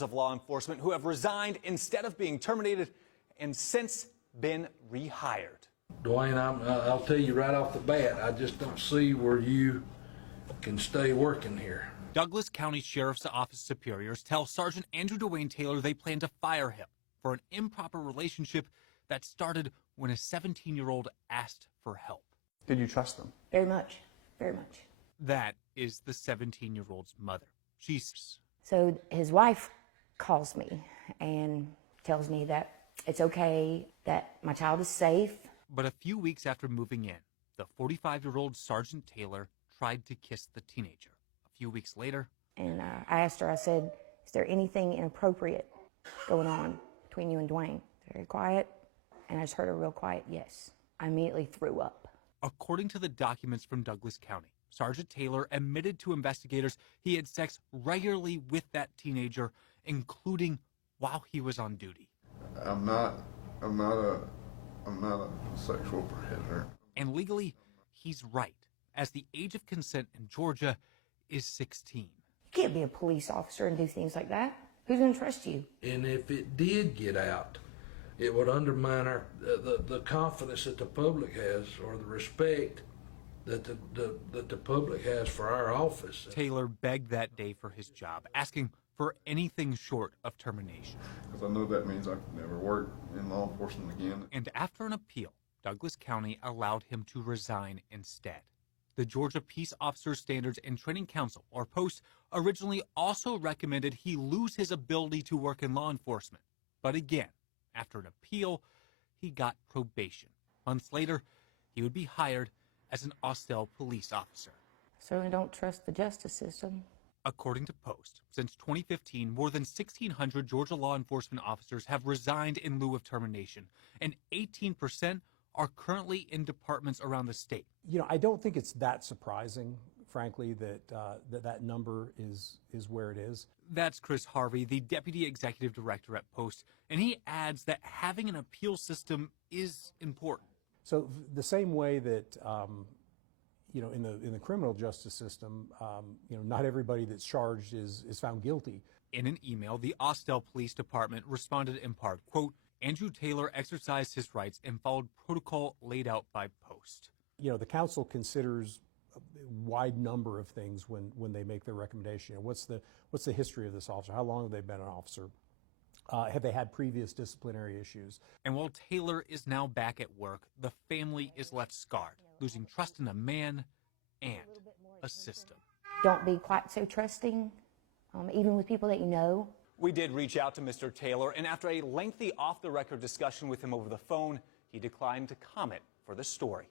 of law enforcement who have resigned instead of being terminated and since been rehired. Dwayne, I'll tell you right off the bat, I just don't see where you can stay working here. Douglas County Sheriff's Office superiors tell Sergeant Andrew Dwayne Taylor they plan to fire him for an improper relationship that started when a 17-year-old asked for help. Did you trust them? Very much, very much. That is the 17-year-old's mother. She's... So his wife calls me and tells me that it's okay, that my child is safe. But a few weeks after moving in, the 45-year-old Sergeant Taylor tried to kiss the teenager. A few weeks later... And I asked her, I said, is there anything inappropriate going on between you and Dwayne? Very quiet. And I just heard a real quiet yes. I immediately threw up. According to the documents from Douglas County, Sergeant Taylor admitted to investigators he had sex regularly with that teenager, including while he was on duty. I'm not a sexual predator. And legally, he's right, as the age of consent in Georgia is 16. You can't be a police officer and do things like that. Who's going to trust you? And if it did get out, it would undermine the confidence that the public has, or the respect that the public has for our office. Taylor begged that day for his job, asking for anything short of termination. Because I know that means I could never work in law enforcement again. And after an appeal, Douglas County allowed him to resign instead. The Georgia Peace Officers Standards and Training Council, or POST, originally also recommended he lose his ability to work in law enforcement. But again, after an appeal, he got probation. Months later, he would be hired as an Austell police officer. Certainly don't trust the justice system. According to POST, since 2015, more than 1,600 Georgia law enforcement officers have resigned in lieu of termination, and 18% are currently in departments around the state. You know, I don't think it's that surprising, frankly, that number is where it is. That's Chris Harvey, the Deputy Executive Director at POST, and he adds that having an appeal system is important. So the same way that, you know, in the criminal justice system, you know, not everybody that's charged is found guilty. In an email, the Austell Police Department responded in part, quote, Andrew Taylor exercised his rights and followed protocol laid out by POST. You know, the council considers a wide number of things when they make their recommendation. What's the history of this officer? How long have they been an officer? Have they had previous disciplinary issues? And while Taylor is now back at work, the family is left scarred, losing trust in a man and a system. Don't be quite so trusting, even with people that you know. We did reach out to Mr. Taylor, and after a lengthy off-the-record discussion with him over the phone, he declined to comment for the story.